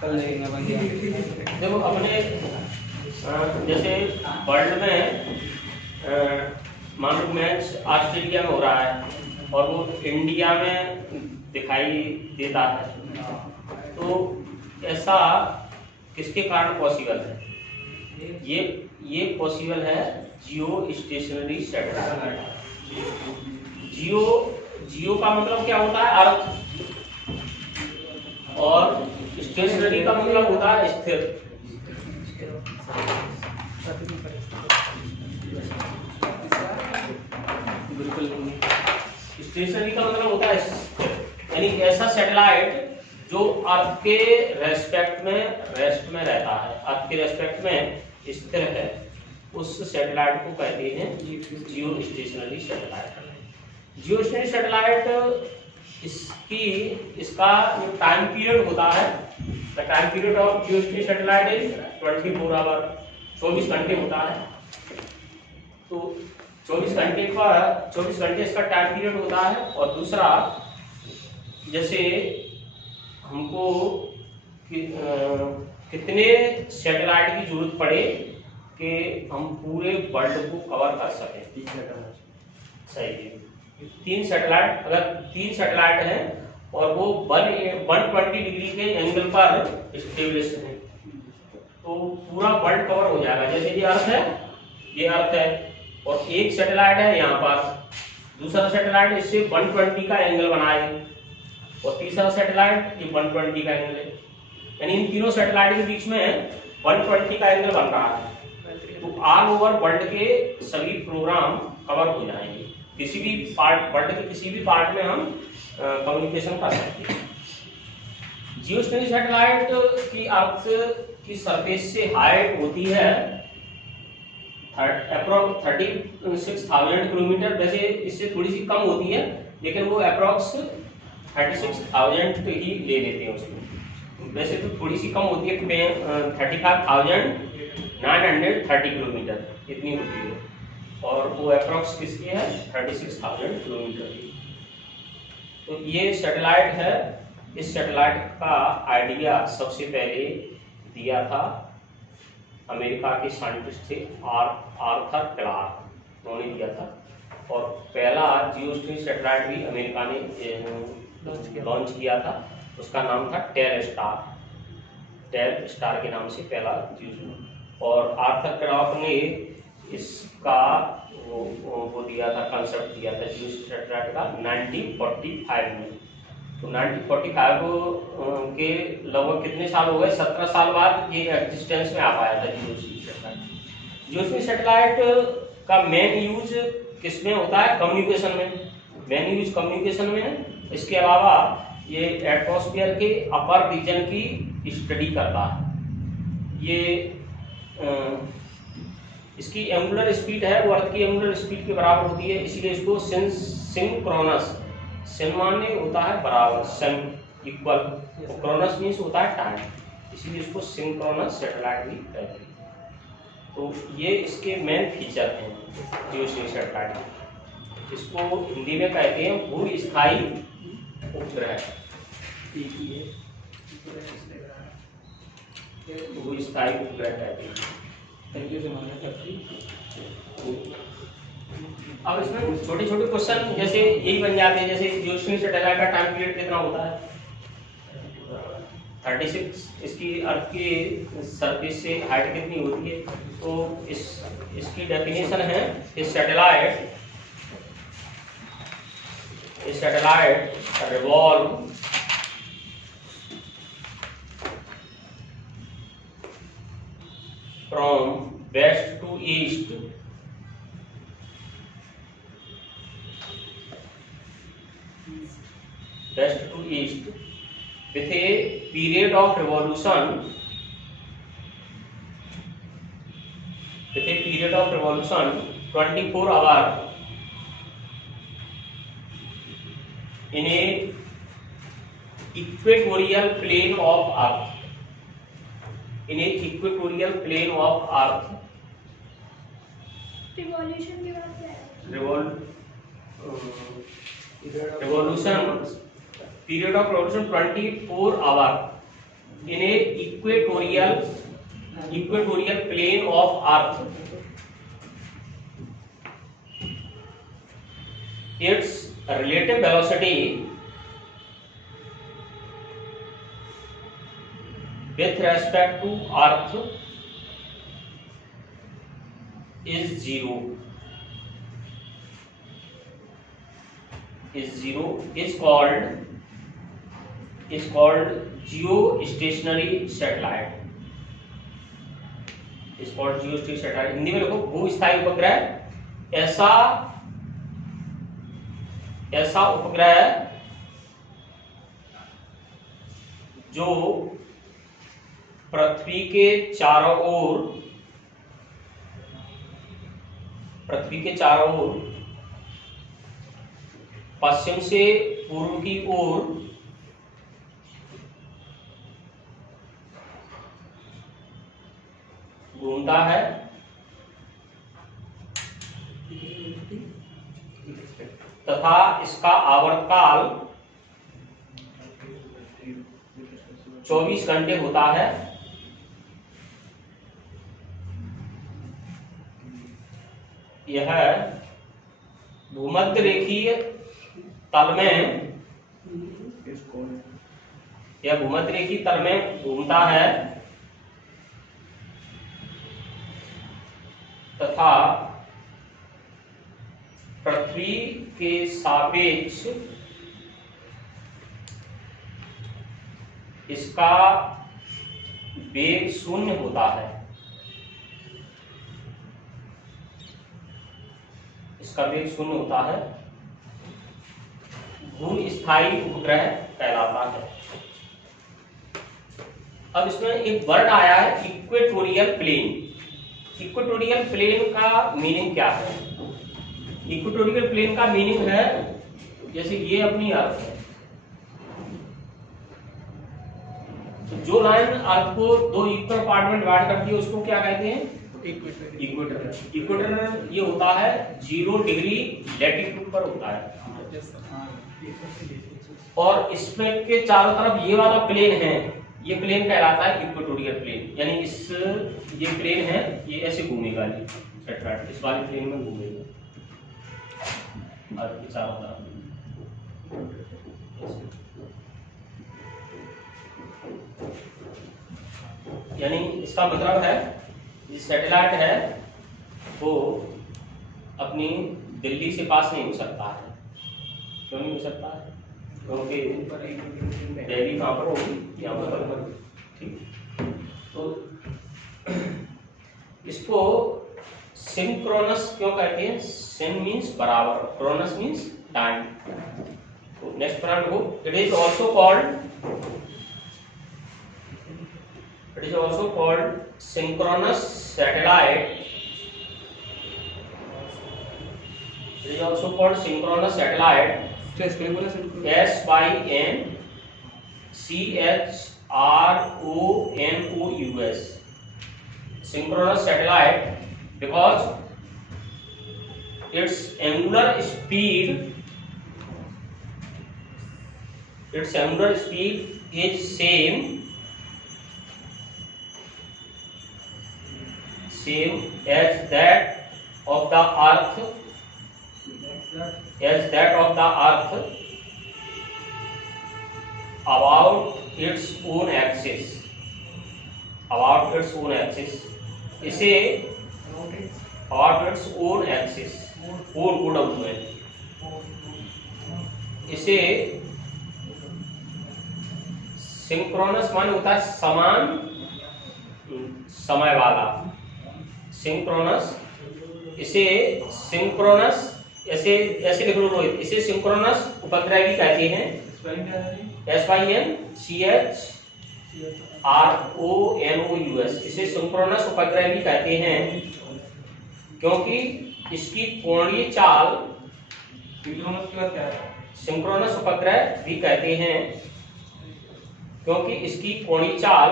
कल देखेंगे भैया। देखो अपने जैसे वर्ल्ड में मान लो मैच ऑस्ट्रेलिया में हो रहा है और वो इंडिया में दिखाई देता है, तो ऐसा किसके कारण पॉसिबल है? ये पॉसिबल है जियो स्टेशनरी सैटेलाइट। जियो का मतलब क्या होता है? अर्थ, और स्टेशनरी का मतलब होता है स्थिर। बिल्कुल। स्टेशनरी का मतलब होता है स्थिर, यानी ऐसा सैटेलाइट जो अर्थ के रेस्पेक्ट में रहता है, अर्थ के रेस्पेक्ट में स्थिर है, उस सैटेलाइट को कहते हैं geostationary satellite. Geostationary satellite इसका जो टाइम पीरियड होता है, the time period of geostationary satellite is 24 hour, 24 घंटे होता है। तो 24 घंटे इसका टाइम पीरियड होता है। और दूसरा, जैसे हमको कितने सैटेलाइट की जरूरत पड़े कि हम पूरे वर्ल्ड को कवर कर सकें? 3 सैटेलाइट। सही है, 3 सैटेलाइट। अगर 3 सैटेलाइट हैं और वो 120 डिग्री के एंगल पर स्टेबलिश है, तो पूरा वर्ल्ड कवर हो जाएगा। जैसे ये अर्थ है, ये अर्थ है, और एक सैटेलाइट है यहाँ पर, दूसरा सैटेलाइट इससे 120 का एंगल बनाए, और तीसरा सैटेलाइट ये 120 का एंगल है, यानी इन तीनों सैटेलाइट के बीच में 120 का एंगल बन रहा है। तो ऑल ओवर वर्ल्ड के सभी प्रोग्राम कवर हो जाएंगे, किसी भी पार्ट, वर्ल्ड के किसी भी पार्ट में हम कम्युनिकेशन कर सकते हैं। जियो स्टेशनरी सैटेलाइट की अर्थ की सरफेस से हाइट होती है अप्रोक्स 36,000 किलोमीटर। वैसे इससे थोड़ी सी कम होती है, लेकिन वो अप्रोक्स 36,000 ही ले लेते हैं उसको। वैसे तो थोड़ी सी कम होती है, 35,930 किलोमीटर इतनी होती है, और वो अप्रोक्स किसकी है? 36,000 किलोमीटर की। तो ये सैटेलाइट है। इस सैटेलाइट का आइडिया सबसे पहले दिया था अमेरिका के साइंटिस्ट थे आर्थर क्लार्क, उन्होंने दिया था। और पहला जियो स्टेशनरी सैटेलाइट भी अमेरिका ने लॉन्च किया था, उसका नाम था टेल स्टार के नाम से पहला जियो। और आर्थर क्लार्क ने इसका वो दिया था, कंसेप्ट दिया था जियो सैटेलाइट का 1945 में। तो 1945 के लगभग कितने साल हो गए? 17 साल बाद ये एग्जिस्टेंस में आ पाया था जियो सैटेलाइट। जियो सैटेलाइट का मेन यूज किसमें होता है? कम्युनिकेशन में। मेन यूज कम्युनिकेशन में है। इसके अलावा ये एटमॉस्फेयर के अपर रीजन की स्टडी करता है। ये इसकी एंगुलर स्पीड है वो अर्थ की एंगुलर स्पीड के बराबर होती है, इसलिए इसको सिंक्रोनस, सिन माने होता है बराबर, सन इक्वल, क्रोनस मीन्स होता है टाइम, इसीलिए इसको सिंक्रोनस सैटेलाइट भी कहते हैं। तो ये इसके मेन फीचर हैं जियो स्टेशनरी सैटेलाइट। इसको हिंदी में कहते हैं भू-स्थायी उपग्रह। भू-स्थायी उपग्रह कहते हैं। अब इसमें छोटे छोटे क्वेश्चन जैसे यही बन जाते हैं, जैसे जियो स्टेशनरी सैटेलाइट का टाइम पीरियड कितना होता है? 36। इसकी अर्थ की सरफेस से हाइट कितनी होती है? तो इसकी डेफिनेशन है, इस satellite revolve from west to east with a period of revolution 24 hours in a equatorial plane of Earth. Revolution के बाद क्या है? revolution period of rotation 24 hour in a equatorial plane of earth. Its relative velocity with respect to earth is zero, is called geostationary satellite. Hindi में लिखो भूस्थायी उपग्रह। ऐसा उपग्रह जो पृथ्वी के चारों ओर पश्चिम से पूर्व की ओर घूमता है तथा इसका आवर्तकाल 24 घंटे होता है। यह भूमध्य रेखीय तल में घूमता है तथा पृथ्वी के सापेक्ष इसका वेग शून्य होता है। भूस्थायी उपग्रह कहलाता है। अब इसमें एक वर्ड आया है इक्वेटोरियल प्लेन। इक्वेटोरियल प्लेन का मीनिंग क्या है? इक्वेटोरियल प्लेन का मीनिंग है जैसे ये अपनी अर्थ है, तो जो लाइन अर्थ को दो इक्वल पार्ट में डिवाइड करती है उसको क्या कहते हैं? इक्वेटर। इक्वेटर ये होता है 0 डिग्री लैटिट्यूड पर होता है और इसमें के चारों तरफ ये वाला प्लेन है, ये प्लेन कहलाता है इक्वेटोरियल प्लेन। यानी ये प्लेन है, ये ऐसे घूमेगा, ये सैटेलाइट इस वाले प्लेन में घूमेगा अर्थ के चारों तरफ। यानी इसका मतलब है ये सैटेलाइट है वो अपनी दिल्ली से पास नहीं हो सकता है। क्यों नहीं हो सकता है? क्योंकि दिल्ली कहाँ पर होगी? यहाँ पर। ठीक, तो इसको सिंक्रोनस क्यों कहते हैं? सिन मीन्स बराबर, क्रोनस मीन्स टाइम। तो नेक्स्ट पॉइंट हो, it is also called synchronous satellite. It is also called synchronous satellite. SYNCHRONOUS. Synchronous satellite because its angular speed is same as that of the earth about its own axis. इसे about its own axis, इसे synchronous माने होता है समान समय वाला। Synchronous, इसे synchronous ऐसे लिख लो रोहित, इसे सिंक्रोनस उपग्रह भी कहते हैं। SYNCHRONOUS, इसे सिंक्रोनस उपग्रह भी कहते हैं क्योंकि इसकी कोणीय चाल, सिंक्रोनस उपग्रह भी कहते हैं क्योंकि इसकी कोणीय चाल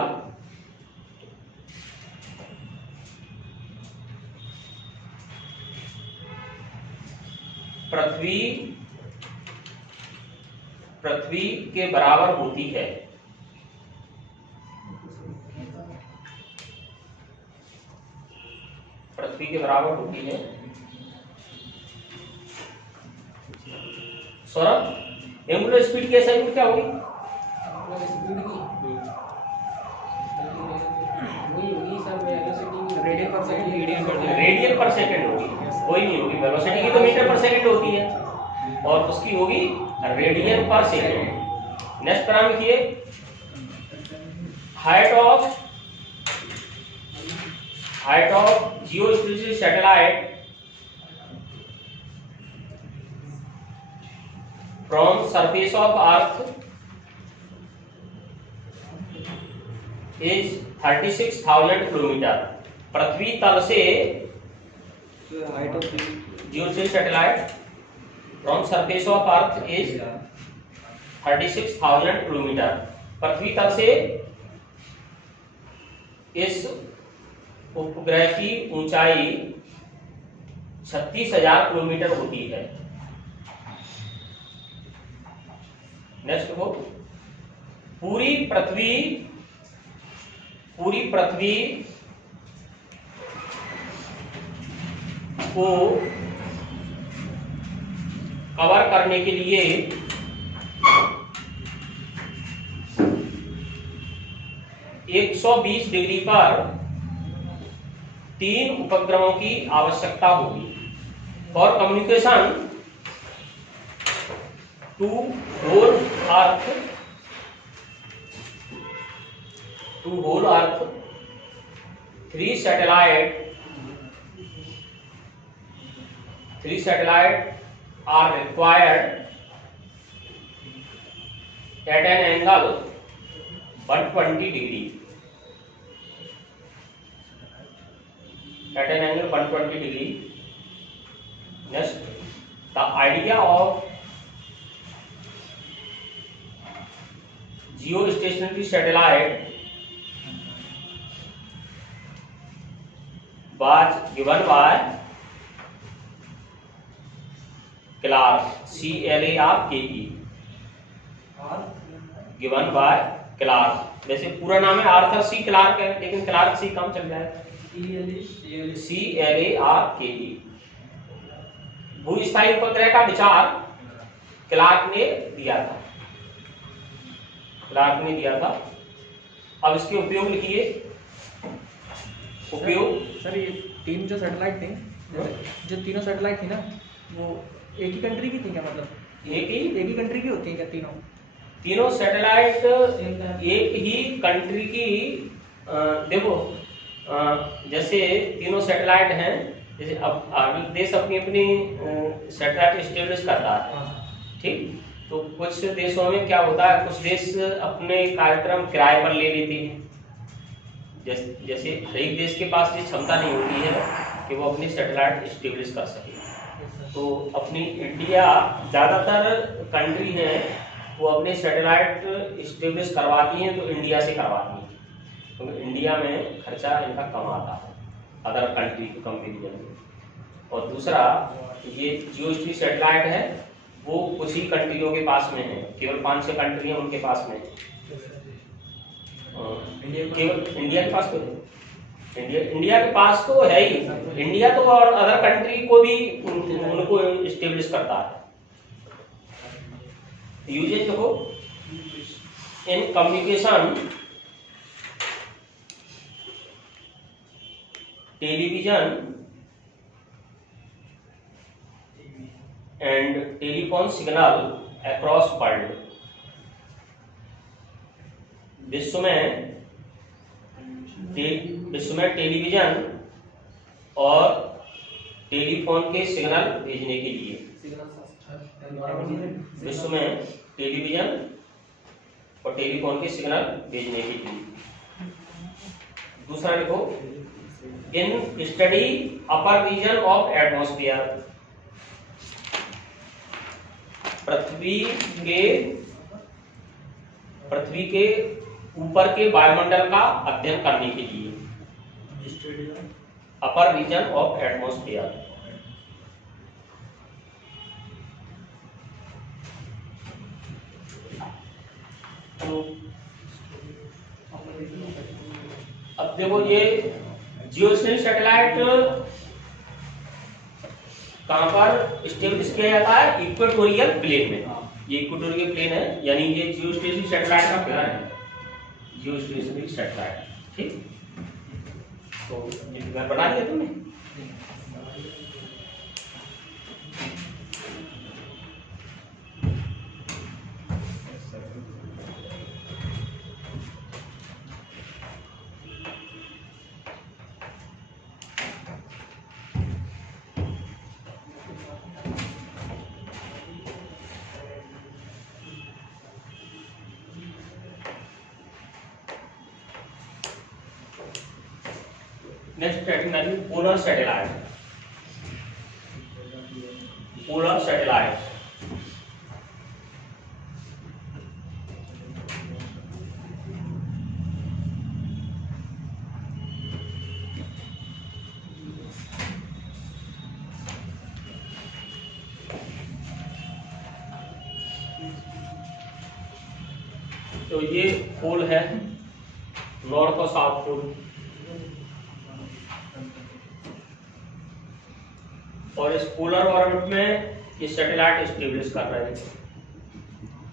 पृथ्वी पृथ्वी के बराबर होती है। पृथ्वी के बराबर होती है। सौरभ, एंगुलर स्पीड की असाइनमेंट क्या होगी? स्पीड की वही होगी सर, वेलोसिटी रेडियन पर सेकंड, रेडियन पर सेकंड होगी, कोई नहीं होगी। वेलोसिटी की तो मीटर पर सेकंड होती है और उसकी होगी रेडियन पर सेकंड। नेक्स्ट पैरामीटर लिखिए, height of geostationary satellite from surface of earth is 36,000 kilometre. पृथ्वी तल से height of geostationary satellite from surface of earth is 36,000 kilometre. पृथ्वी तल से इस उपग्रह की ऊंचाई 36,000 किलोमीटर होती है। नेक्स्ट देखो, पूरी पृथ्वी को कवर करने के लिए 120 डिग्री पर 3 उपग्रहों की आवश्यकता होगी। For communication to whole earth 3 satellite are required at an angle 120 degree. Next, the idea of geostationary satellite was given by Clark, C-L-A-R-K-E, given by Clarke. वैसे पूरा नाम है आर्थर सी क्लार्क है, लेकिन क्लार्क सी कम चल जाए। C-L-A-R-K-E। भूस्थायी उपग्रह का विचार क्लार्क ने दिया था। अब इसके उपयोग लिखिए। उपयोग सर, ये तीन जो सैटेलाइट थी, जो तीनों सैटेलाइट थी ना, वो एक ही कंट्री की थी क्या? मतलब एक ही कंट्री की होती है क्या तीनों सैटेलाइट? एक ही कंट्री की। देखो, जैसे तीनों सैटेलाइट हैं, जैसे अब देश अपनी सैटेलाइट एस्टेब्लिश करता है, ठीक। तो कुछ देशों में क्या होता है, कुछ देश अपने कार्यक्रम किराए पर ले लेते हैं। जैसे हर एक देश के पास ये क्षमता नहीं होती है कि वो अपनी सैटेलाइट एस्टेब्लिश कर सके। तो अपनी इंडिया, ज़्यादातर कंट्री हैं वो अपने सैटेलाइट एस्टेब्लिश करवाती हैं तो इंडिया से करवाती हैं, क्योंकि इंडिया में खर्चा इनका कम आता है अदर कंट्री के कंपेरिजन में। और दूसरा, ये जियोस्टेशनरी सैटेलाइट है वो कुछ ही कंट्रियों के पास में है, केवल 5-6 कंट्री हैं उनके पास में। केवल इंडिया के पास तो है, इंडिया के पास तो है ही। इंडिया तो और अदर कंट्री को भी उनको एस्टेब्लिश करता है। यूजेज देखो, in communication, television and telephone signal across world. विश्व में टेलीविजन और टेलीफोन के सिग्नल भेजने के लिए, विश्व में टेलीविजन और टेलीफोन के सिग्नल भेजने के लिए। दूसरा लिखो, in study upper region of atmosphere. पृथ्वी के ऊपर के वायुमंडल का अध्ययन करने के लिए, अपर रीजन ऑफ एटमॉस्फेयर। तो अब देखो ये जियोस्टेशनरी सैटेलाइट कहां पर स्टेब्लिश किया जाता है? इक्वेटोरियल प्लेन में। ये इक्वेटोरियल प्लेन है, यानी ये जियोस्टेशनरी सैटेलाइट का प्लान है, जियोस्टेशनरी सैटेलाइट। ठीक, तो ये फिगर बना दिया तुमने। Next technology polar satellite. Polar satellite तो ये पोल है, नॉर्थ और साउथ पोल, और इस पोलर ऑर्बिट में ये सैटेलाइट स्टेब्लिश कर रहे हैं।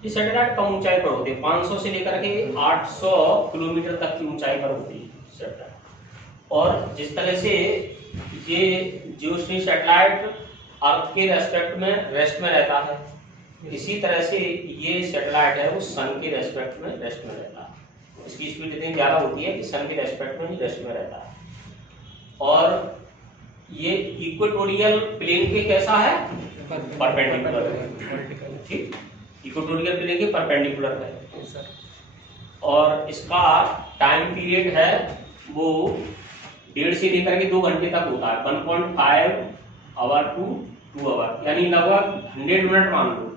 ये सैटेलाइट कम ऊंचाई पर होती है, 500 से लेकर के 800 किलोमीटर तक की ऊंचाई पर होती है सैटेलाइट। और जिस तरह से ये जियोस्टेशनरी सैटेलाइट अर्थ के रेस्पेक्ट में रेस्ट में रहता है, इसी तरह से ये सैटेलाइट है वो सन के रेस्पेक्ट में रेस्ट में रहता है। इसकी स्पीड इतनी ज्यादा होती है कि सन के रेस्पेक्ट में ही रेस्ट में रहता है। और ये इक्वेटोरियल प्लेन के कैसा है? परपेंडिकुलर है। ठीक, इक्वेटोरियल प्लेन के परपेंडिकुलर है। और इसका टाइम पीरियड है वो 1.5 से लेकर के 2 घंटे तक होता है, 1.5 आवर टू 2 आवर, यानी लगभग 100 मिनट मान लो।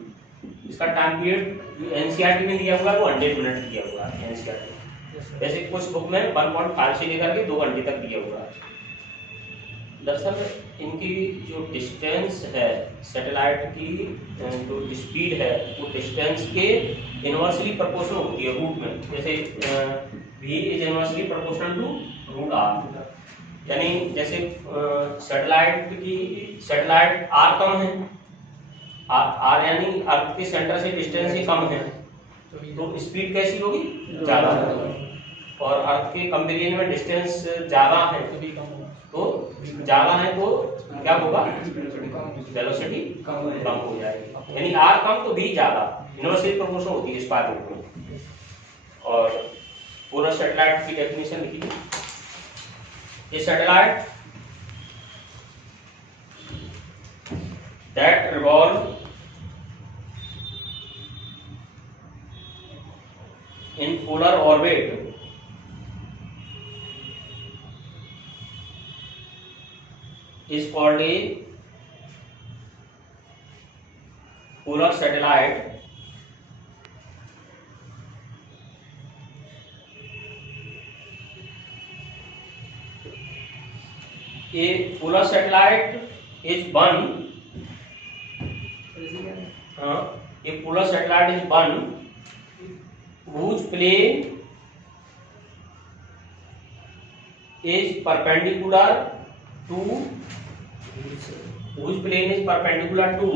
इसका टाइम पीरियड जो एनसीईआरटी में दिया हुआ है वो 100 मिनट दिया हुआ है एनसीईआरटी। जैसे कुछ बुक में 1.5 से लेकर के 2 घंटे तक दिया हुआ है। दरअसल इनकी जो डिस्टेंस है सैटेलाइट की, जो स्पीड है वो डिस्टेंस के इनवर्सली प्रोपोर्शनल होती है रूट में। जैसे v is inversely proportional to root r, यानी जैसे सैटेलाइट r कम है, r यानी अर्थ के सेंटर से डिस्टेंस ही कम है, तो स्पीड कैसी होगी? ज्यादा होगी। और अर्थ के कंपेरिजन में डिस्टेंस ज्यादा है तो ज्यादा है तो क्या होगा? वेलोसिटी कम हो जाएगी, यानी r कम तो v ज्यादा, इनवर्सली प्रोपोर्शनल होती है स्क्वायर रूट में। और पूरा सैटेलाइट की डेफिनेशन लिखिए। ये satellite that revolve in polar orbit is called a polar satellite। A polar satellite is one a polar satellite is one whose plane is perpendicular to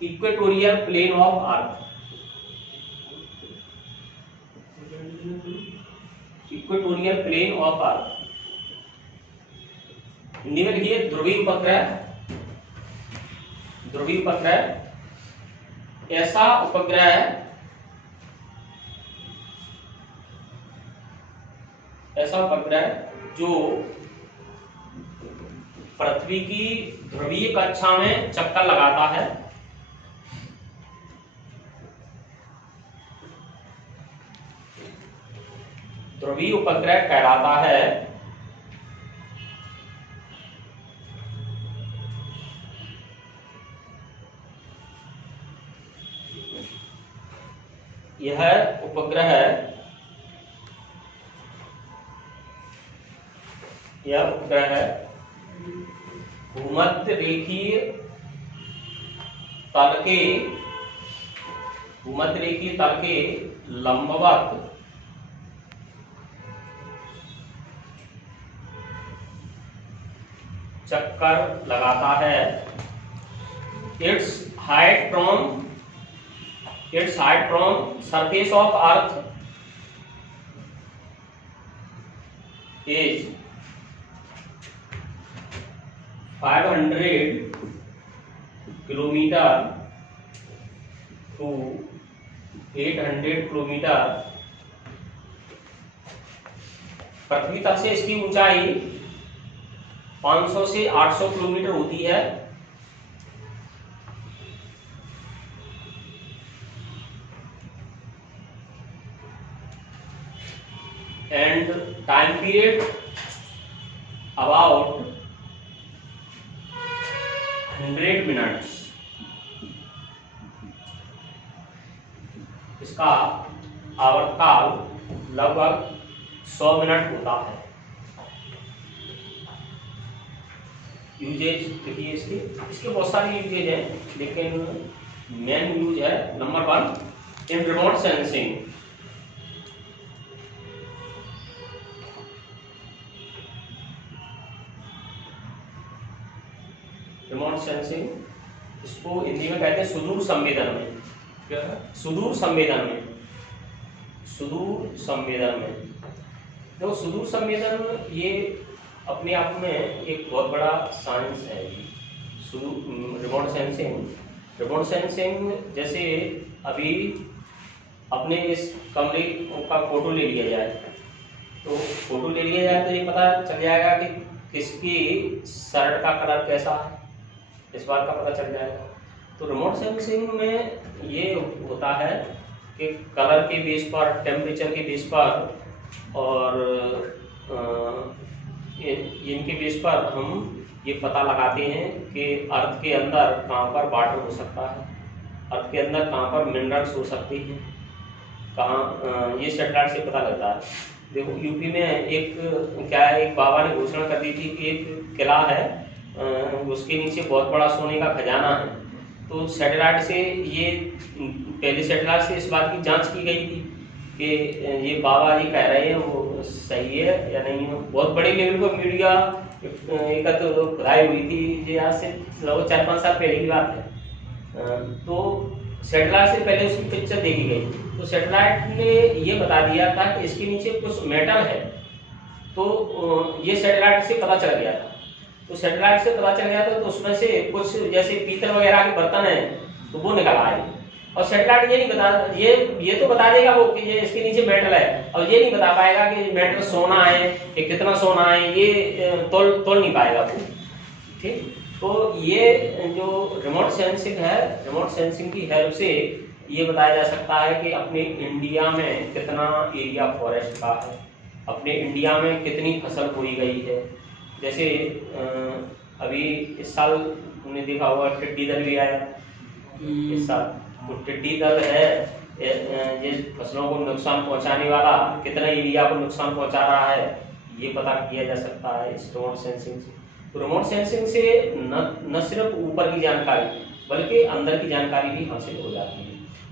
equatorial plane of Earth। Equatorial plane of earth. Hindi में लिखिए ध्रुवीय उपग्रह। ध्रुवीय उपग्रह ऐसा उपग्रह जो पृथ्वी की ध्रुवीय कक्षा में चक्कर लगाता है, ध्रुवीय उपग्रह कहलाता है। यह उपग्रह भूमध्य रेखीय तल के भूमध्य रेखीय तल के लंबवत चक्कर लगाता है। Its height from surface of earth is 500 kilometre to 800 kilometre. पृथ्वी तल से इसकी ऊंचाई 500 से 800 किलोमीटर होती है। And time period about 100 minutes. इसका आवर्तकाल लगभग 100 मिनट होता है। यूजेज देखिए इसके बहुत सारे यूजेज हैं, लेकिन मेन यूज है नंबर 1 इन रिमोट सेंसिंग। रिमोट सेंसिंग इसको हिंदी में कहते हैं सुदूर संवेदन में। क्या है? सुदूर संवेदन में। सुदूर संवेदन में देखो, सुदूर संवेदन ये अपने आप में एक बहुत बड़ा साइंस है। रिमोट सेंसिंग जैसे अभी अपने इस कमरे का फोटो ले लिया जाए, तो फोटो ले लिया जाए तो ये पता चल जाएगा कि किसकी शर्ट का कलर कैसा है, इस बात का पता चल जाएगा। तो रिमोट सेंसिंग में ये होता है कि कलर के बेस पर, टेम्परेचर के बेस पर और इनके बेस पर हम ये पता लगाते हैं कि अर्थ के अंदर कहाँ पर वाटर हो सकता है, अर्थ के अंदर कहाँ पर मिनरल्स हो सकते हैं, कहाँ ये सैटेलाइट से पता लगता है। देखो यूपी में एक बाबा ने घोषणा कर दी थी कि एक किला है, उसके नीचे बहुत बड़ा सोने का खजाना है। तो सैटेलाइट से पहले सैटेलाइट से इस बात की जांच की गई थी कि ये बाबा ये कह रहे हैं वो सही है या नहीं है। बहुत बड़ी लेवल पर मीडिया एकत्र खुदाई हुई थी, ये आज से लगभग 4-5 साल पहले की बात है। तो सैटेलाइट से पहले उसकी पिक्चर देखी गई, तो सैटेलाइट ने ये बता दिया था कि इसके नीचे कुछ मेटल है। तो ये सैटेलाइट से पता चल गया था। तो सैटेलाइट से पता चल गया था, तो उसमें से कुछ जैसे पीतल वगैरह के बर्तन है तो वो निकल आए। और सैटेलाइट ये नहीं बता, ये तो बता देगा वो कि ये इसके नीचे मेटल है, और ये नहीं बता पाएगा कि मेटल सोना है कि कितना सोना है, ये तोल नहीं पाएगा वो। ठीक, तो ये जो रिमोट सेंसिंग है, रिमोट सेंसिंग की हेल्प से ये बताया जा सकता है कि अपने इंडिया में कितना एरिया फॉरेस्ट का है, अपने इंडिया में कितनी फसल बोई गई है। जैसे अभी इस साल तुमने देखा होगा टिड्डी दल भी आया इस साल। तो टिड्डी दल है जिस फसलों को नुकसान पहुंचाने वाला कितना एरिया को नुकसान पहुंचा रहा है, ये पता किया जा सकता है इस रिमोट सेंसिंग से। तो रिमोट सेंसिंग से न सिर्फ ऊपर की जानकारी बल्कि अंदर की जानकारी भी हासिल हो जाती है।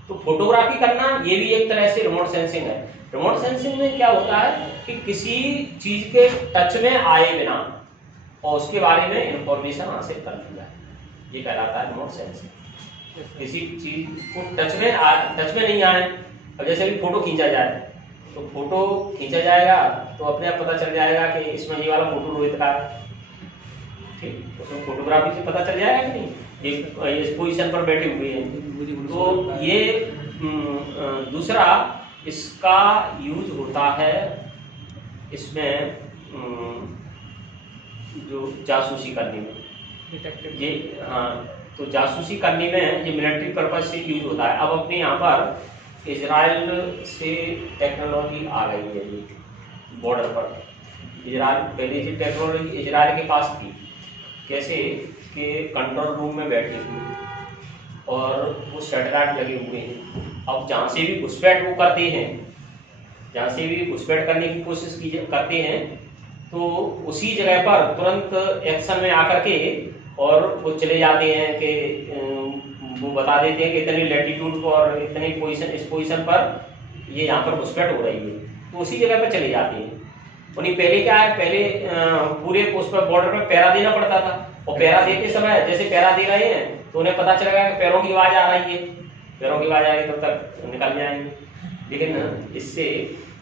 तो फोटोग्राफी करना ये भी एक तरह से रिमोट सेंसिंग है। रिमोट सेंसिंग में क्या होता है कि किसी चीज के टच में आए बिना और उसके बारे में इंफॉर्मेशन हासिल कर लिया, ये कहलाता है रिमोट सेंसिंग। किसी चीज को टच में नहीं आए, अब जैसे भी फोटो खींचा जाए तो फोटो खींचा जाएगा तो अपने आप पता चल जाएगा कि इसमें ये वाला फोटो रोहित का है। ठीक, उसमें फोटोग्राफी से पता चल जाएगा कि नहीं ये इस पोजीशन पर बैठे हुए हैं। तो ये दूसरा इसका यूज होता है इसमें जो जासूसी करने में, ये हाँ, तो जासूसी करने में ये मिलिट्री पर्पज से यूज होता है। अब अपने यहाँ पर इजराइल से टेक्नोलॉजी आ गई है, ये बॉर्डर पर इजराइल, पहले से टेक्नोलॉजी इजराइल के पास थी। कैसे कि कंट्रोल रूम में बैठे हुए और वो सैटेलाइट लगे हुए हैं। अब जहाँ से भी घुसपैठ वो करते हैं, जहाँ से भी घुसपैठ करने की कोशिश करते हैं, तो उसी जगह पर तुरंत एक्शन में आकर के और वो चले जाते हैं कि वो बता देते हैं कि इतनी लैटिट्यूड और इतनी पोजीशन, इस पोजीशन पर ये यहाँ पर घुसपैठ हो रही है, तो उसी जगह पर चले जाते हैं। उन्हें पहले क्या है, पहले पूरे उस पर बॉर्डर पर पैरा देना पड़ता था, और पैरा देते समय जैसे पैरा दे रहे हैं तो उन्हें पता चलेगा कि पैरों की आवाज आ रही है, पैरों की आवाज आ रही है, तब तक निकल जाएंगे। लेकिन इससे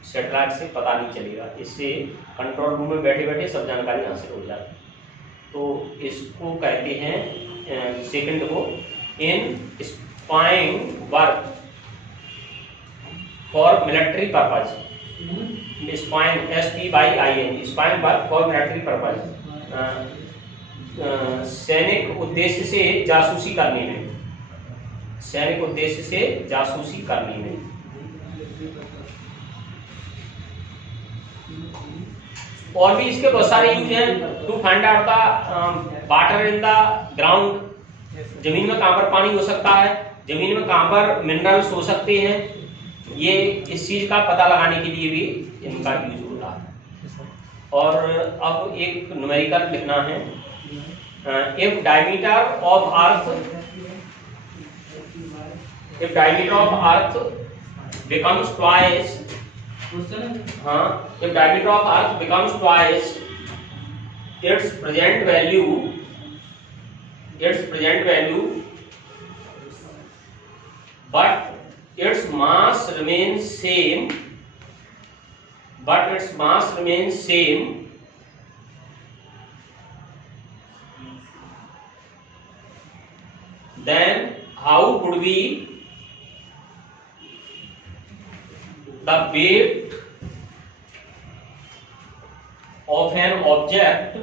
सैटेलाइट से पता नहीं चलेगा, इससे कंट्रोल रूम में बैठे बैठे सब जानकारी हासिल हो जाती है। तो इसको कहते हैं सेकंड को in spying work for military purpose. Spine SPIN spine work for military purpose, सैनिक उद्देश्य से जासूसी करने में, सैनिक उद्देश्य से जासूसी करने में। और भी इसके बहुत सारे यूज हैं। To find out the water in the ground, जमीन में कहां पर पानी हो सकता है, जमीन में कहां पर मिनरल्स हो सकते हैं, ये इस चीज का पता लगाने के लिए भी इनका यूज होता है। और अब एक न्यूमेरिकल लिखना है। If diameter of earth becomes twice, if diameter of earth becomes twice its present value, but its mass remains same, then how would be the weight of an object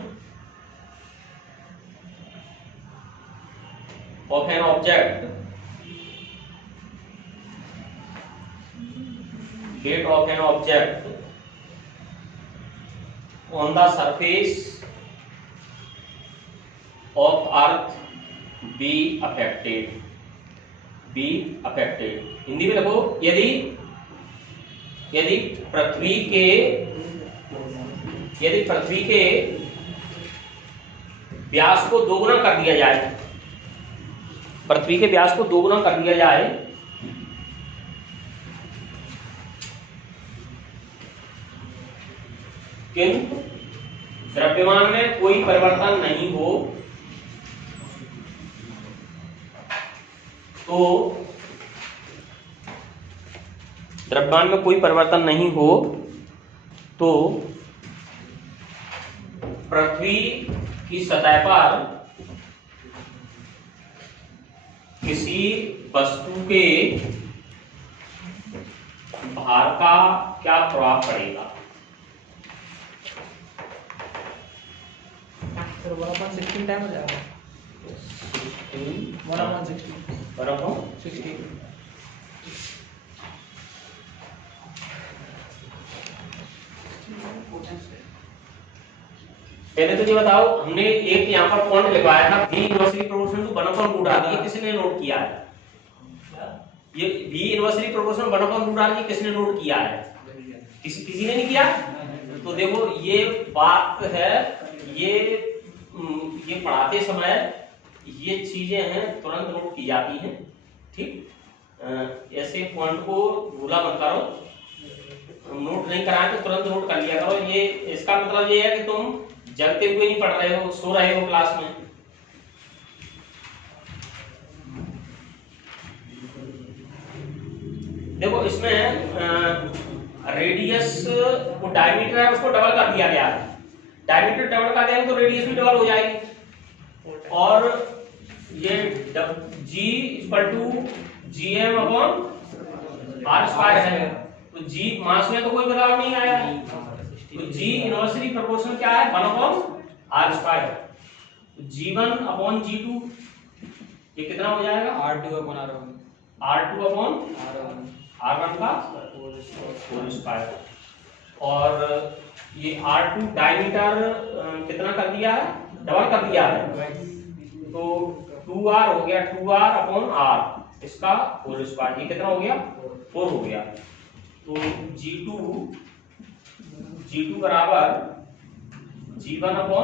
on the surface of earth be affected। Hindi में देखो, यदि पृथ्वी के व्यास को दोगुना कर दिया जाए, पृथ्वी के व्यास को दोगुना कर दिया जाए, किंतु द्रव्यमान में कोई परिवर्तन नहीं हो, तो द्रव्यमान में कोई परिवर्तन नहीं हो तो पृथ्वी की सतह पर किसी वस्तु के भार का क्या प्रभाव पड़ेगा। सर 1/16 टाइम हो जाएगा, 1/16 पहले तो ये बताओ, हमने एक यहाँ पर पॉइंट लिखवाया था V inversely proportional to 1/√r, ये किसने नोट किया है? ये V इनवर्सली प्रोपोर्शनल 1/√r ये किसने नोट किया है? किसी ने नहीं किया। तो देखो ये बात है, ये पढ़ाते समय ये चीजें हैं तुरंत नोट की जाती हैं, ठीक। ऐसे पॉइंट को भूला मत करो, नोट नहीं कराए तो तुरंत नोट कर लिया करो। ये इसका मतलब ये है कि तुम जगते हुए नहीं पढ़ रहे हो, सो रहे हो क्लास में। देखो इसमें रेडियस को डायमीटर है उसको डबल कर दिया गया है, डायमीटर डबल कर देंगे तो रेडियस भी डबल हो जाएगी। और ये G = gm/r² है, तो G मास में तो कोई बदलाव नहीं आया, तो G इनवर्सली प्रोपोर्शनल क्या है 1/r²। तो G1/G2 ये कितना हो जाएगा R2/R1 का होल स्क्वायर। और ये R2 डायमीटर कितना कर दिया है, डबल कर दिया है, तो 2r हो गया, 2r/r इसका होल स्क्वायर, ये कितना हो गया 4 हो गया। तो G2 बराबर G1/4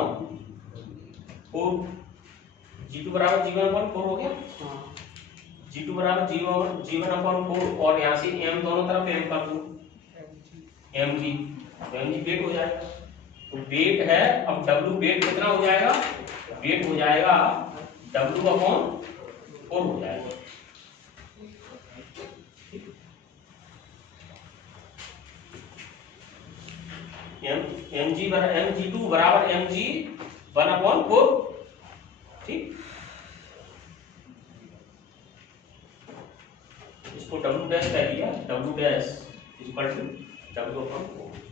हो गया। G2 बराबर G1 अपॉन 4 और यहाँ से m दोनों तरफ m कर दूं mg, तो mg वेट हो जाएगा। तो वेट है, अब w वेट कितना हो जाएगा, वेट हो जाएगा w अपॉन 4 हो जाएगा। mg2 बराबर mg 1 अपॉन 4, ठीक। इसको w डैश कह दिया, w dash equal to w upon 4।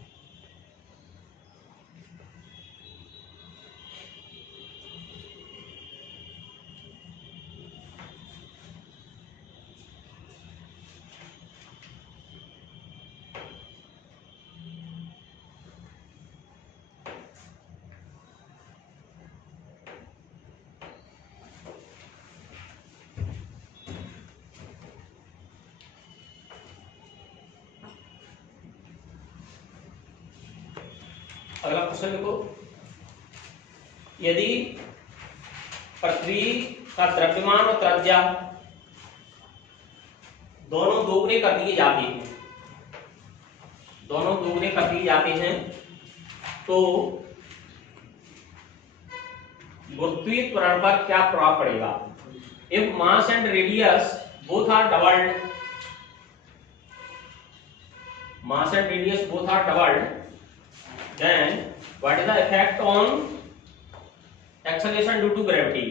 अगला क्वेश्चन देखो, यदि पृथ्वी का द्रव्यमान और त्रिज्या दोनों दोगुने कर दिए जाते हैं, दोनों दोगुने कर दिए जाते हैं, तो गुरुत्वीय त्वरण पर क्या प्रभाव पड़ेगा? If mass and radius both are doubled, mass and radius both are doubled, then what is the effect on acceleration due to gravity?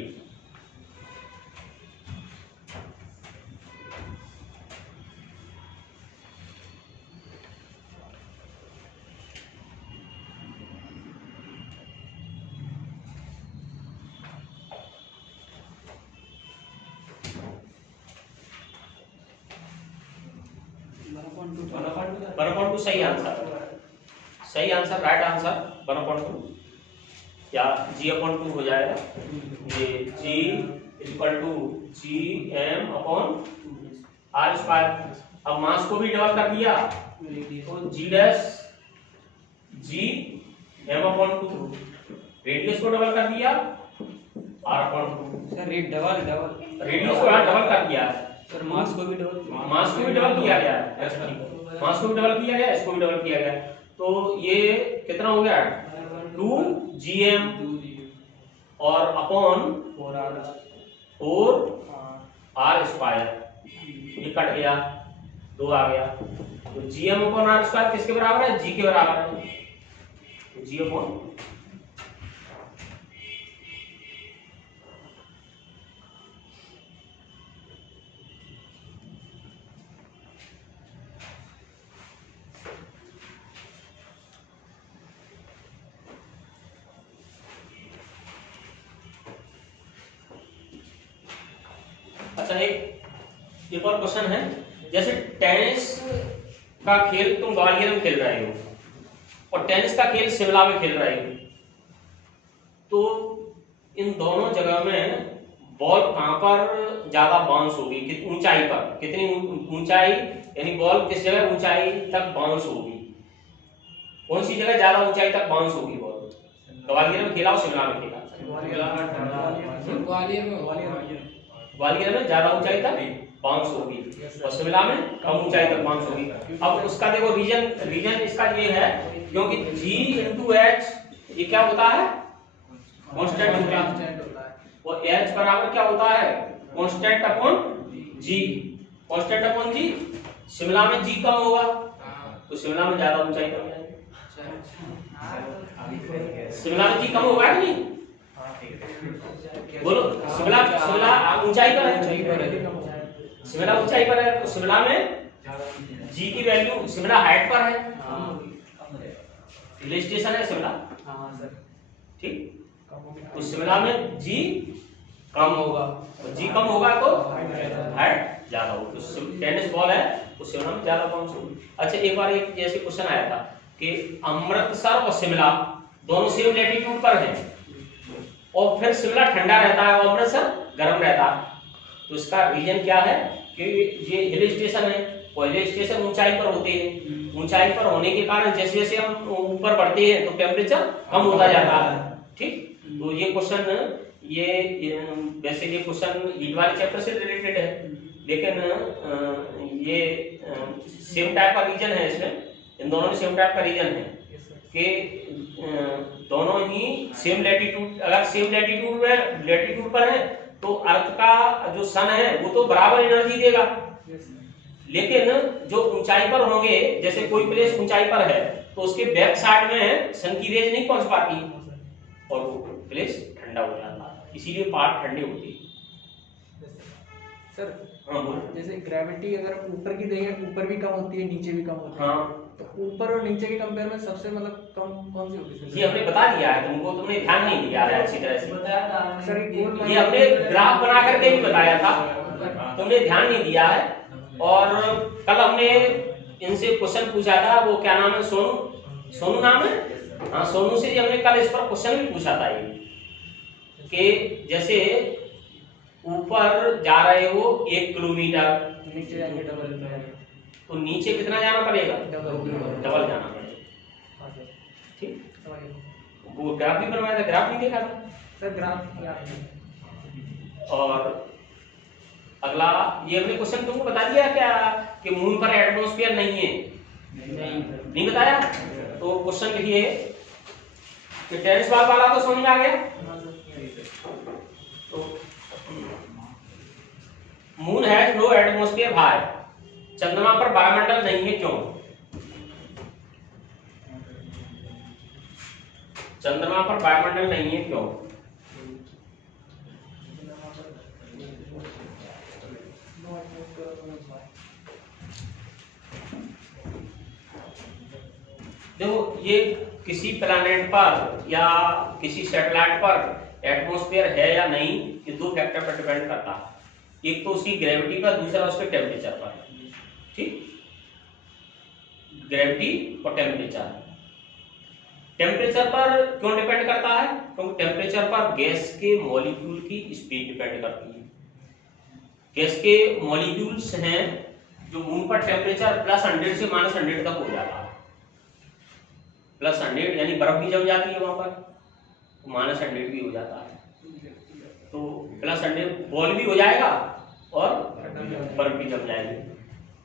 One upon two सही आंसर, सही आंसर, राइट आंसर 1/2 या g अपॉन 2 हो जाएगा। ये g equal to G M upon R square. अब mass को भी double कर दिया तो g dash G M upon 2, radius को डबल कर दिया r अपॉन 2। सर रेट डबल रेडियस को डबल कर दिया सर, मास को भी डबल किया गया, मास को भी डबल किया गया, इसको भी डबल किया गया। तो ये कितना हो गया 2gm और अपॉन 4r स्क्वायर, ये कट गया, 2 आ गया। तो gm अपॉन r स्क्वायर किसके बराबर है? g के बराबर है, तो g अपॉन अच्छा, एक और क्वेश्चन है, जैसे टेनिस का खेल तुम ग्वालियर में खेल रहे हो और टेनिस का खेल शिमला में खेल रहे हो, तो इन दोनों जगह में बॉल कहां पर ज्यादा बाउंस होगी, कितनी ऊंचाई पर, कितनी ऊंचाई, यानी बॉल किस जगह ऊंचाई तक बाउंस होगी, कौन सी जगह ज्यादा ऊंचाई तक बाउंस होगी बॉल? ग्वालियर में खेला और शिमला में खेला? ग्वालियर में ज्यादा ऊंचाई तक बाउंस होगी और शिमला में कम ऊंचाई तक बाउंस होगी। अब उसका देखो रीजन इसका ये है क्योंकि G × H ये क्या होता है? कांस्टेंट होता है, और H बराबर क्या होता है? Constant upon G, constant upon G। Shimla में G कम होगा तो शिमला में ज्यादा ऊंचाई कम जाएगी, शिमला में G कम होगा कि नहीं? बोलो, शिमला ऊंचाई पर है, शिमला ऊंचाई पर है, तो शिमला में G की वैल्यू, शिमला हाइट पर है, हिल स्टेशन है शिमला, ठीक, तो शिमला में G कम होगा, तो G कम होगा तो हाइट ज्यादा होगी, तो टेनिस बॉल है तो शिमला में ज्यादा बाउंस होगी। अच्छा, एक बार एक जैसे क्वेश्चन आया था कि अमृतसर और शिमला दोनों सेम लैटिट्यूड पर हैं और फिर शिमला ठंडा रहता है और अमृतसर गर्म रहता है, तो इसका रीजन क्या है? कि ये हिल स्टेशन है और हिल स्टेशन ऊंचाई पर होते हैं, ऊंचाई पर होने के कारण जैसे जैसे हम ऊपर बढ़ते हैं तो टेम्परेचर कम होता जाता है, ठीक। तो ये क्वेश्चन, ये वैसे ये क्वेश्चन हीट वाले चैप्टर से रिलेटेड है, लेकिन ये सेम टाइप का रीजन है इसमें, इन दोनों में सेम टाइप का रीजन है कि दोनों ही सेम लैटिट्यूड, अगर सेम लैटिट्यूड पर है तो अर्थ का जो सन है वो तो बराबर एनर्जी देगा, लेकिन जो ऊंचाई पर होंगे, जैसे कोई प्लेस ऊंचाई पर है तो उसके बैक साइड में सन की रेज नहीं पहुंच पाती और वो प्लेस ठंडा हो जाता है, इसीलिए पहाड़ ठंडे होते हैं। सर हाँ बोलो। जैसे ग्रेविटी अगर ऊपर की देखें, ऊपर भी कम होती है नीचे भी कम होती है, हाँ, तो ऊपर और नीचे के कंपेयर में सबसे मतलब कम कौन सी होती है? ये हमने बता दिया है तुमको, तुमने ध्यान नहीं दिया है अच्छी तरह से। सर ये हमने ग्राफ बना करके भी बताया था, तुमने ध्यान नहीं दिया है। और कल हमने इनसे क्वेश्चन पूछा था, वो क्या नाम है, सोनू नाम है, हाँ सोनू से हमने कल इस पर क्वेश्चन भी पूछा था ये कि जैसे ऊपर जा रहे हो 1 किलोमीटर, नीचे जाएंगे डबल, तो नीचे कितना जाना पड़ेगा? डबल जाना पड़ेगा। हाँ सर ठीक, वो ग्राफ भी बनवाया था, ग्राफ नहीं देखा था सर, ग्राफ याद है। और अगला ये हमने क्वेश्चन तुमको बता दिया क्या कि मून पर एटमॉस्फेयर नहीं है? नहीं बताया? तो क्वेश्चन लिखिए कि टेरेस वाला तो समझ में आ गया। तो moon has no atmosphere high, चंद्रमा पर वायुमंडल नहीं है, क्यों? चंद्रमा पर वायुमंडल नहीं है, क्यों? देखो ये किसी प्लैनेट पर या किसी सैटेलाइट पर एटमॉस्फेयर है या नहीं, ये दो फैक्टर पर डिपेंड करता है, एक तो उसकी ग्रेविटी पर, दूसरा उसके टेम्परेचर पर। ठीक, ग्रेविटी और टेम्परेचर। टेम्परेचर पर क्यों डिपेंड करता है? क्योंकि टेम्परेचर पर गैस के मॉलिक्यूल की स्पीड डिपेंड करती है। गैस के मॉलिक्यूल्स हैं जो मून पर टेम्परेचर +100 से -100 तक हो जाता है। +100 यानी बर्फ भी जम जाती है वहां पर, -100 भी हो जाता है, तो +100 बॉल भी हो जाएगा और बर्फ भी जम जाएगी,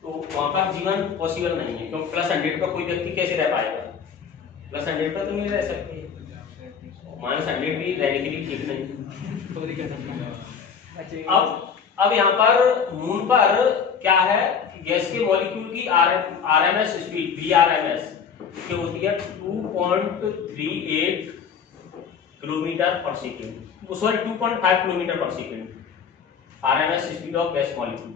तो वहां पर जीवन पॉसिबल नहीं है, क्योंकि +100 पर कोई व्यक्ति कैसे रह पाएगा? +100 पर तो नहीं रह सकते, -100 भी रहने के लिए ठीक नहीं। अब यहाँ पर मून पर क्या है, गैस के मॉलिक्यूल की आरएमएस स्पीड VRMS की होती है 2.38 किलोमीटर पर सेकेंड, सॉरी 2.5 किलोमीटर पर second, RMS speed of gas molecule.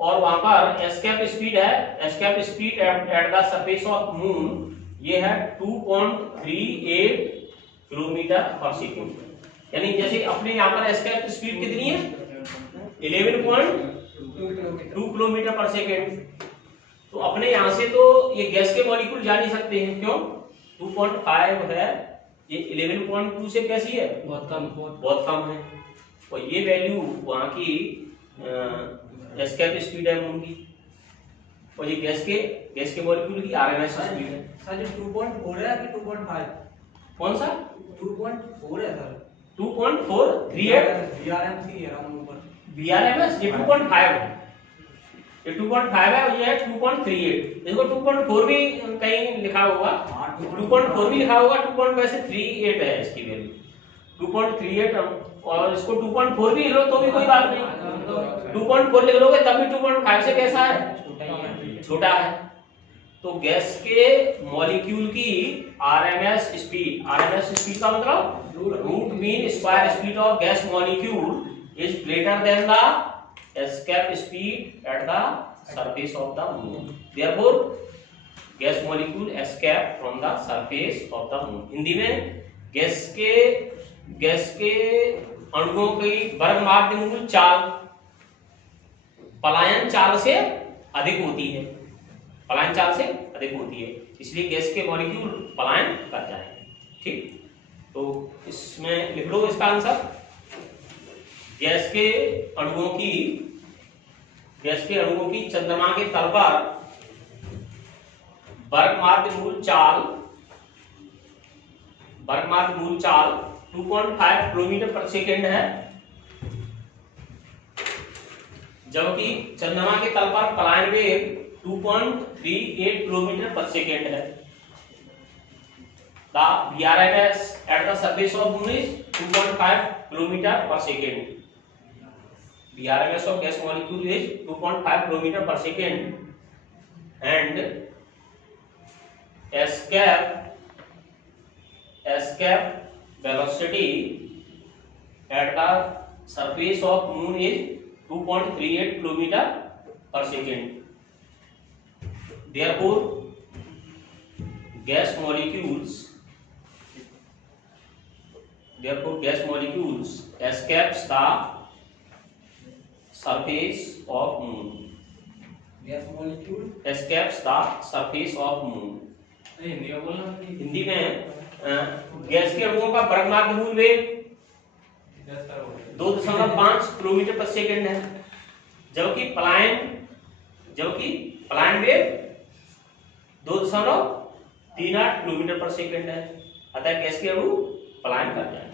और वहां पर एस्केप स्पीड है, escape speed at the surface of moon, ये है 2.38 किलोमीटर पर सेकेंड। यानी जैसे अपने यहाँ पर एस्केप स्पीड कितनी है? 11.2 किलोमीटर पर सेकेंड। तो अपने यहाँ से तो ये गैस के मॉलिक्यूल जा नहीं सकते हैं, क्यों? 2.5 है, ये 11.2 से कैसी है? बहुत कम है। और ये वैल्यू वहाँ की एस्केप स्पीड है मून की, और ये गैस के मॉलिक्यूल की आरएमएस स्पीड है। सर जो 2.4 है कि 2.5? कौन सा? 2.4 है सर। 2.438 VRMS, ये 2.5 है, ये 2.5 है और ये है 2.38। देखो 2.4 भी कहीं लिखा होगा, 2.4 भी लिखा होगा, 2.38 है इसकी वैल्यू, 2.38, और इसको 2.4 भी लो तो भी कोई बात नहीं, 2.4 लिख लोगे तब भी 2.5 से कैसा है? छोटा है। तो गैस के मॉलिक्यूल की आरएमएस स्पीड का मतलब root mean square speed of gas molecule is greater than the escape speed at the surface of the moon. Therefore, gas molecule escape from the surface of the moon. Hindi में gas के अणुओं की वर्ग माध्य मूल चाल पलायन चाल से अधिक होती है, पलायन चाल से अधिक होती है, इसलिए गैस के मॉलिक्यूल पलायन कर जाएंगे। ठीक, तो इसमें लिख लो इसका आंसर, गैस के अणुओं की चंद्रमा के तल पर वर्गमाध्य मूल चाल 2.5 किलोमीटर पर सेकेंड है, जबकि चंद्रमा के तल पर पलायन वेग 2.38 किलोमीटर पर सेकेंड है। The VRMS at the surface of moon is 2.5 kilometer per second. VRMS of gas molecule is 2.5 kilometer per second, and escape velocity at the surface of moon is 2.38 kilometer per second. Therefore, gas molecules escapes the surface of moon. Gas molecule escapes the surface of moon. Hindi में बोलना। हिंदी में gas के अणुओं का बर्गमार्क मूल वेग 2.5 kilometre पर second है, जबकि पलायन वेग 2.38 किलोमीटर पर सेकंड है। अतः गैस के अणु पलायन कर जाएंगे।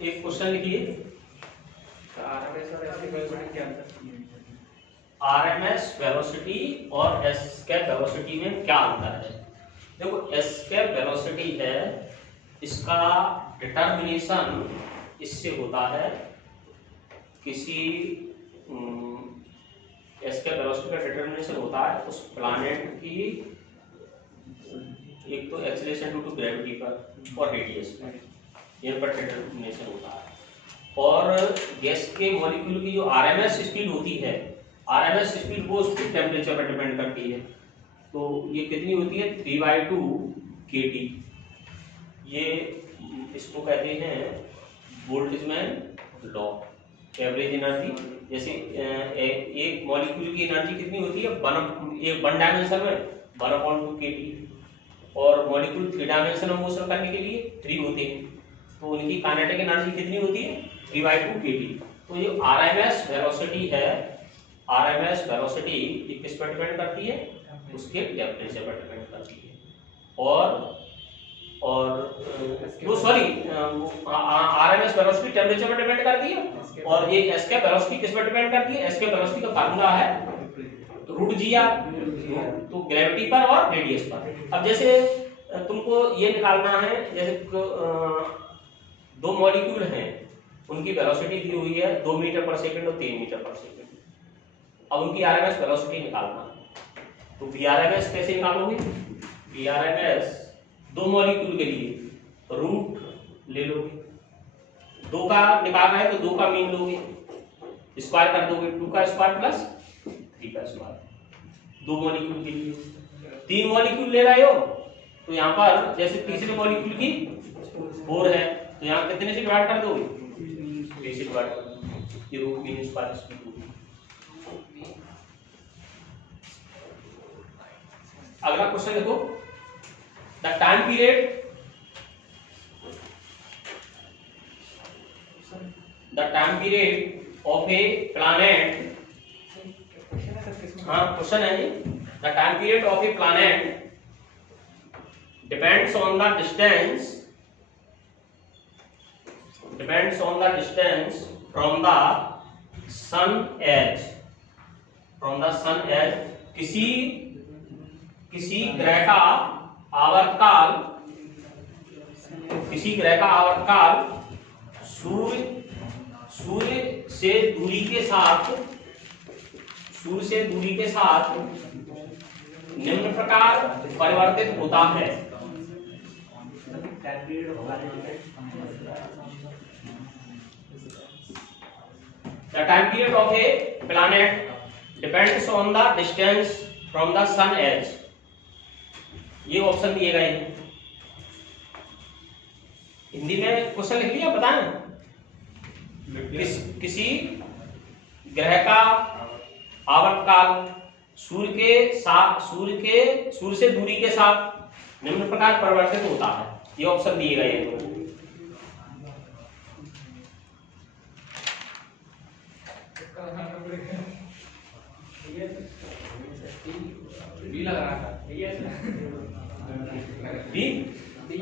एक क्वेश्चन लिखिए, आरएमएस वेलोसिटी और एस्केप वेलोसिटी में क्या अंतर है? देखो, एस्केप वेलोसिटी है, इसका डिटर्मिनेशन इससे होता है, किसी एस्केप वेलोसिटी का डिटर्मिनेशन होता है उस प्लैनेट की एक तो एक्सीलरेशन ड्यू टू ग्रेविटी पर और रेडियस पर, इन पर डिटर्मिनेशन होता है। और गैस के मॉलिक्यूल की जो आरएमएस स्पीड होती है, आरएमएस स्पीड वो उसके टेम्परेचर पर डिपेंड करती है। तो ये कितनी होती है? 3/2 kT। ये इसको कहते हैं बोल्ट्जमैन लॉ, एवरेज एनर्जी। जैसे एक मॉलिक्यूल की एनर्जी कितनी होती है? वन डायमेंशन में 1/2 kT, और मॉलिक्यूल 3 डायमेंशन में मोशन करने के लिए 3 होते हैं, तो उनकी काइनेटिक एनर्जी कितनी होती है? 3/2 kT। तो ये आरएमएस वेलोसिटी है, आरएमएस वेलोसिटी किस पर डिपेंड करती है? उसके टेम्परेचर पर डिपेंड करती है। और वो सॉरी, आरएमएस वेलोसिटी टेम्परेचर पर डिपेंड करती है, और ये एस्केप वेलोसिटी किस पर डिपेंड करती है? एस्केप वेलोसिटी का फार्मूला है √gr, तो ग्रेविटी पर और रेडियस पर। अब जैसे तुमको ये निकालना है, जैसे 2 मॉलिक्यूल हैं, उनकी वेलोसिटी दी हुई है 2 मीटर पर सेकंड और 3 मीटर पर सेकंड। अब उनकी आरएमएस वेलोसिटी निकालना है, तो वीआरएमएस कैसे निकालोगे? वीआरएमएस 2 मॉलिक्यूल के लिए रूट ले लोगे, 2 का निकालना है तो 2 का मीन लोगे, स्क्वायर कर दोगे, 2 का स्क्वायर प्लस 3 का स्क्वायर। 2 मॉलिक्यूल के लिए 3 मॉलिक्यूल ले रहे हो, तो यहाँ पर जैसे तीसरे मॉलिक्यूल की 4 है, तो यहाँ कितने से डिवाइड कर दोगे? 3 से डिवाइड कर दोगे, ये रूट मीन स्क्वायर स्पीड होगी। अगला क्वेश्चन देखो, the time period of A planet, हाँ क्वेश्चन है ये, the time period of A planet depends on the distance from the sun edge, किसी ग्रह का आवर्तकाल सूर्य से दूरी के साथ निम्न प्रकार परिवर्तित होता है। The time period of a planet depends on the distance from the sun edge. ये ऑप्शन दिए गए हैं। हिंदी में क्वेश्चन लिख लिया, बताएं। किसी ग्रह का आवर्तकाल सूर्य से दूरी के साथ निम्न प्रकार परिवर्तित होता है, ये ऑप्शन दिए गए हैं। तो बी लग रहा था बी डी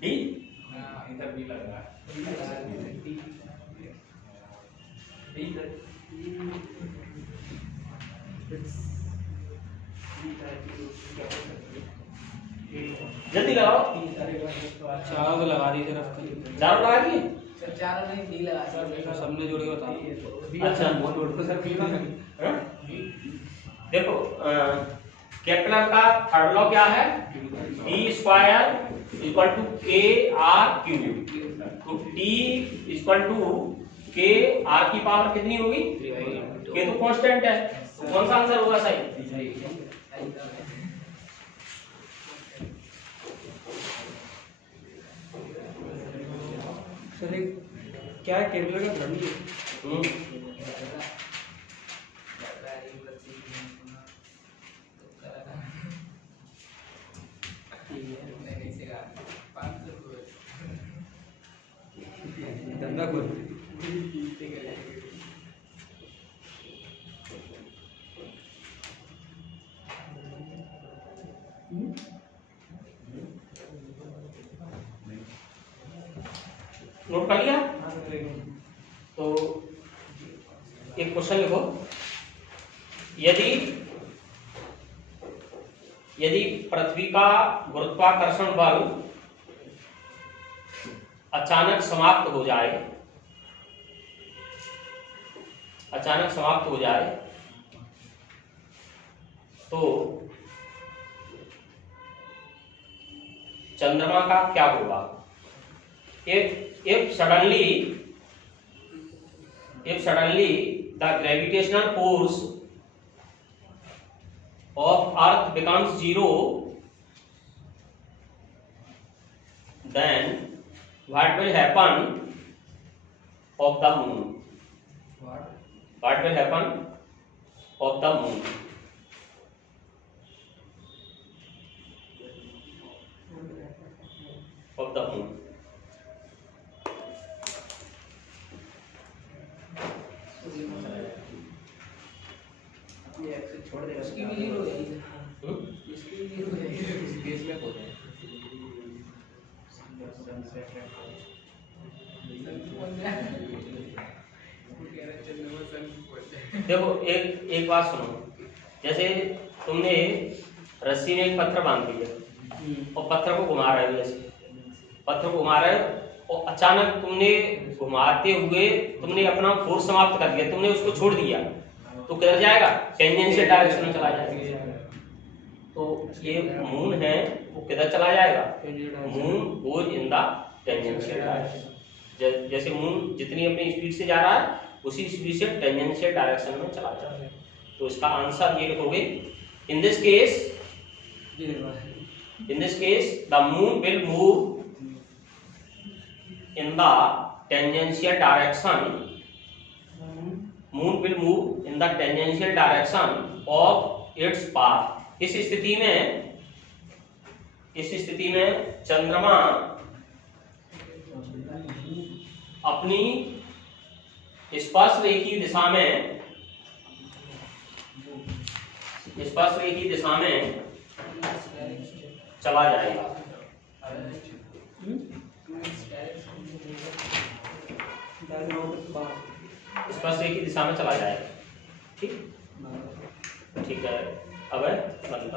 डी इधर बी लग रहा है जल्दी लगाओ। चारों को लगा दी सिर्फ चारों लगा दिए? सर चारों नहीं डी लगा तो सबने जोड़ के बता अच्छा तो सर बी लगा हाँ? देखो केपलर का थर्ड लॉ क्या है? टी स्क्वायर इक्वल टू के आर क्यूब। तो टी इक्वल टू के आर की पावर कितनी होगी? के तो कांस्टेंट है, तो कौन सा आंसर होगा सही? सर क्या है केबलर का थर्ड है धंधा खोल नोट कर लिया? तो एक क्वेश्चन लिखो, यदि पृथ्वी का गुरुत्वाकर्षण बल अचानक समाप्त हो जाए, तो चंद्रमा का क्या होगा? If suddenly the gravitational force of Earth becomes zero, then what will happen of the moon? What will happen of the moon? Of the moon. छोड़ देगा इसकी भी लीड हो जाएगी इसकी भी लीड हो जाएगी स्पेस में हो जाए देखो एक बात सुनो, जैसे तुमने रस्सी में एक पत्थर बांध दिया और पत्थर को घुमा रहे हो, जैसे पत्थर को घुमा रहे हो और अचानक तुमने घुमाते हुए तुमने अपना फोर्स समाप्त कर दिया, तुमने उसको छोड़ दिया, तो किधर जाएगा? टेंजेंशियल डायरेक्शन में चला जाएगा। तो ये मून है वो किधर चला जाएगा? Moon goes in the tangential direction. जैसे मून जितनी अपनी स्पीड से जा रहा है उसी स्पीड से टेंजेंशियल डायरेक्शन में चला जाएगा। तो इसका आंसर ये लिखोगे, in this case the moon will move in the tangential direction. Moon will move in the tangential direction of its path. इस स्थिति में चंद्रमा अपनी स्पर्शरेखी दिशा में चला जाएगा। स्पर्शरेखी दिशा में चला जाएगा। ठीक है, अब मतलब